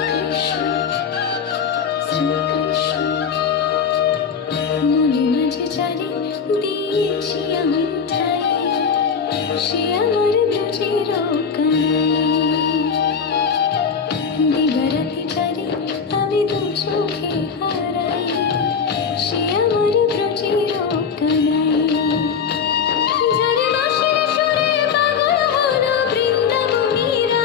কৃষ্ণ শ্রীকৃষ্ণ মনে মাঝে চারি দিয়েছি আমি ঠাই সে আমার ব্রজের কানাই দিবারাতি চারি আমি দু চোখে হারাই সে আমার ব্রজের কানাই যারে বাঁশির সুরে পাগল হলো বৃন্দাবনীরা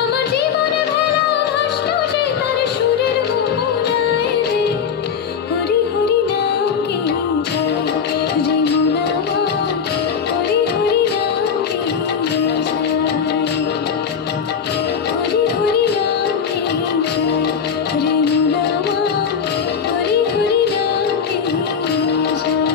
আমার জীবনে ভেলা ভাসল যে তার সুরের মোহনায় রে হরি হরি নাম গে যায় যে মন আমার হরি হরি নাম গে যায় হরি হরি নাম গে যায় রে মন আমার হরি হরি নাম গে যায়।